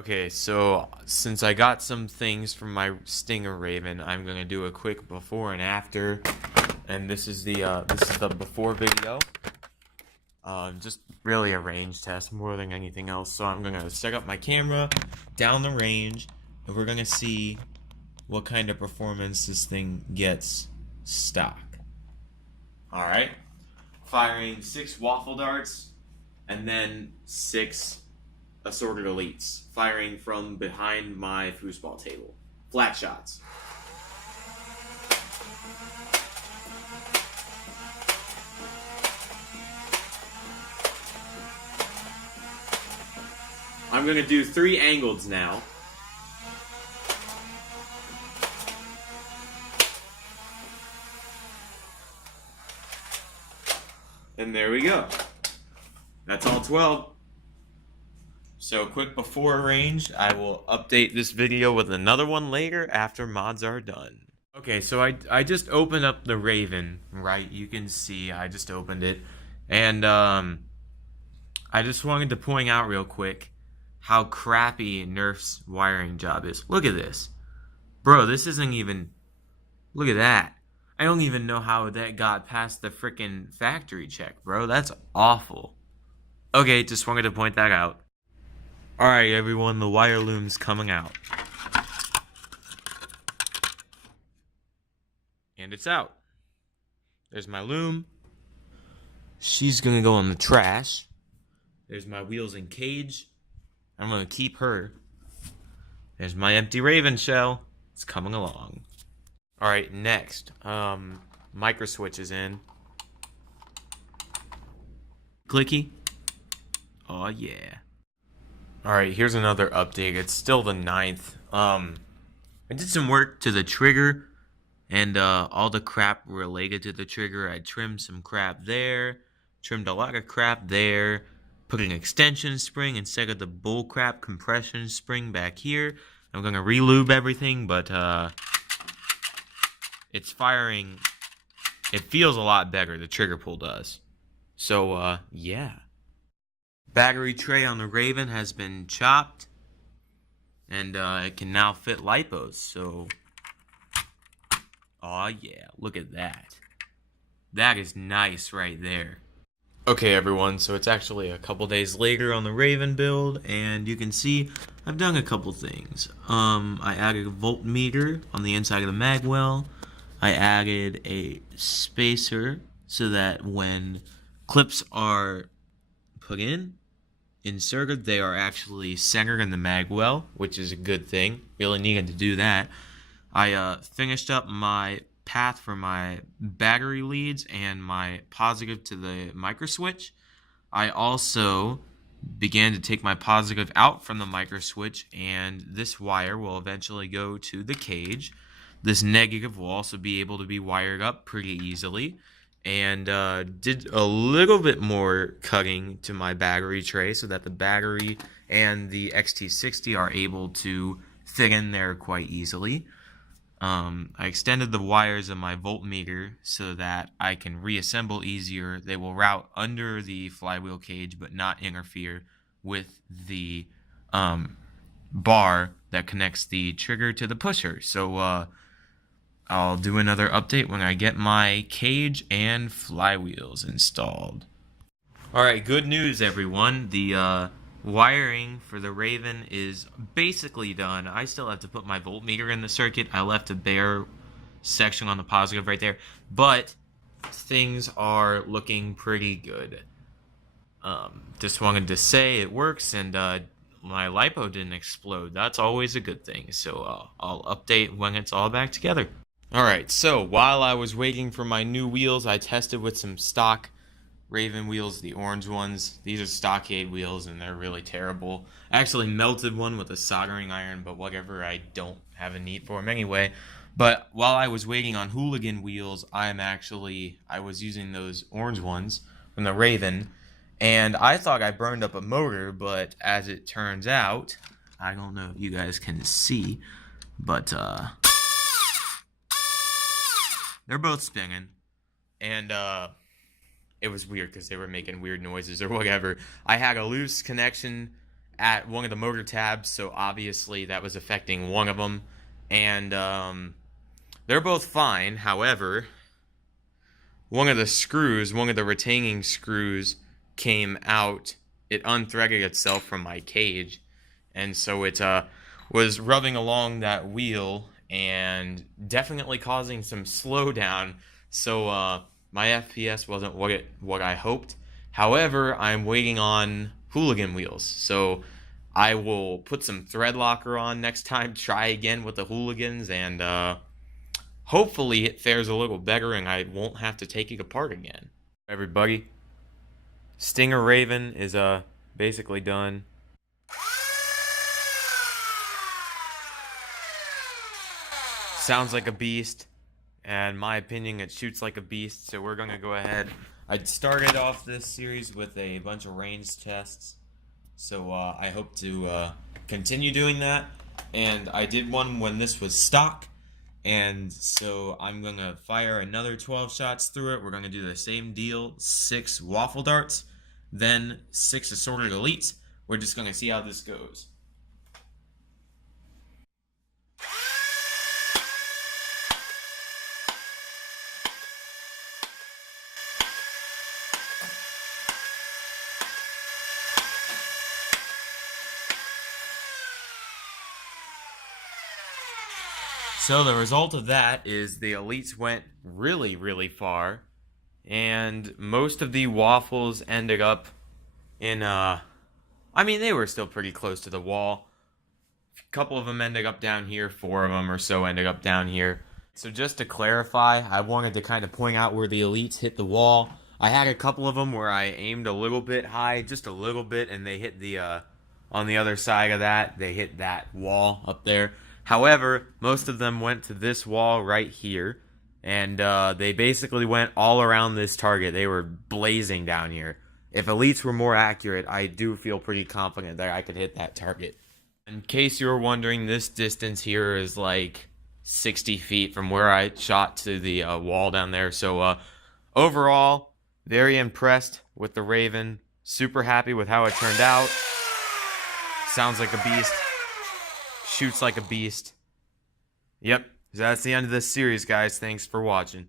Okay, so since I got some things from my Stinger Raven, I'm gonna do a quick before and after, and this is the before video. Just really a range test more than anything else. So I'm gonna set up my camera down the range, and we're gonna see what kind of performance this thing gets stock. All right, firing 6 waffle darts, and then 6 assorted elites, firing from behind my foosball table. Flat shots. I'm gonna do 3 angleds now. And there we go. That's all 12. So quick before range, I will update this video with another one later after mods are done. Okay, so I just opened up the Rayven, right? You can see I just opened it. And I just wanted to point out real quick how crappy Nerf's wiring job is. Look at this. Bro, this isn't even... Look at that. I don't even know how that got past the frickin' factory check, bro. That's awful. Okay, just wanted to point that out. Alright, everyone, the wire loom's coming out. And it's out. There's my loom. She's gonna go in the trash. There's my wheels and cage. I'm gonna keep her. There's my empty Raven shell. It's coming along. Alright, next. Micro switch is in. Clicky. Oh yeah. Alright, here's another update. It's still the 9th. I did some work to the trigger and all the crap related to the trigger. I trimmed some crap there, trimmed a lot of crap there, put an extension spring instead of the bullcrap compression spring back here. I'm gonna re-lube everything, but it's firing. It feels a lot better, the trigger pull does. So, yeah. Battery tray on the Rayven has been chopped, and it can now fit lipos, so... Aw, yeah, look at that. That is nice right there. Okay, everyone, so it's actually a couple days later on the Rayven build, and you can see I've done a couple things. I added a voltmeter on the inside of the magwell. I added a spacer so that when clips are put in, inserted, they are actually centered in the magwell, which is a good thing. Really needed to do that. I finished up my path for my battery leads and my positive to the micro switch. I also began to take my positive out from the micro switch, and this wire will eventually go to the cage. This negative will also be able to be wired up pretty easily. And did a little bit more cutting to my battery tray so that the battery and the XT60 are able to fit in there quite easily. I extended the wires of my voltmeter so that I can reassemble easier. They will route under the flywheel cage but not interfere with the bar that connects the trigger to the pusher. So I'll do another update when I get my cage and flywheels installed. Alright, good news everyone. The wiring for the Rayven is basically done. I still have to put my voltmeter in the circuit. I left a bare section on the positive right there. But things are looking pretty good. Just wanted to say it works, and my lipo didn't explode. That's always a good thing. So I'll update when it's all back together. Alright, so while I was waiting for my new wheels, I tested with some stock Rayven wheels, the orange ones. These are stockade wheels, and they're really terrible. I actually melted one with a soldering iron, but whatever, I don't have a need for them anyway. But while I was waiting on hooligan wheels, I was using those orange ones from the Rayven, and I thought I burned up a motor, but as it turns out, I don't know if you guys can see, but they're both spinning, and it was weird because they were making weird noises or whatever. I had a loose connection at one of the motor tabs, so obviously that was affecting one of them. And they're both fine. However, one of the retaining screws came out. It unthreaded itself from my cage, and so it was rubbing along that wheel and definitely causing some slowdown. So my FPS wasn't what I hoped. However, I'm waiting on hooligan wheels, so I will put some thread locker on next time, try again with the hooligans, and hopefully it fares a little better and I won't have to take it apart again. Everybody, Stinger Rayven is basically done. Sounds like a beast, and in my opinion it shoots like a beast, so we're gonna go ahead. I started off this series with a bunch of range tests, so I hope to continue doing that. And I did one when this was stock, and so I'm gonna fire another 12 shots through it. We're gonna do the same deal, 6 waffle darts, then 6 assorted elites. We're just gonna see how this goes. So the result of that is the elites went really, really far, and most of the waffles ended up in, I mean, they were still pretty close to the wall. A couple of them ended up down here, 4 of them or so ended up down here. So just to clarify, I wanted to kind of point out where the elites hit the wall. I had a couple of them where I aimed a little bit high, just a little bit, and they hit the, on the other side of that, they hit that wall up there. However, most of them went to this wall right here, and they basically went all around this target. They were blazing down here. If elites were more accurate, I do feel pretty confident that I could hit that target. In case you were wondering, this distance here is like 60 feet from where I shot to the wall down there. So overall, very impressed with the Rayven. Super happy with how it turned out. Sounds like a beast. Shoots like a beast. Yep, that's the end of this series, guys. Thanks for watching.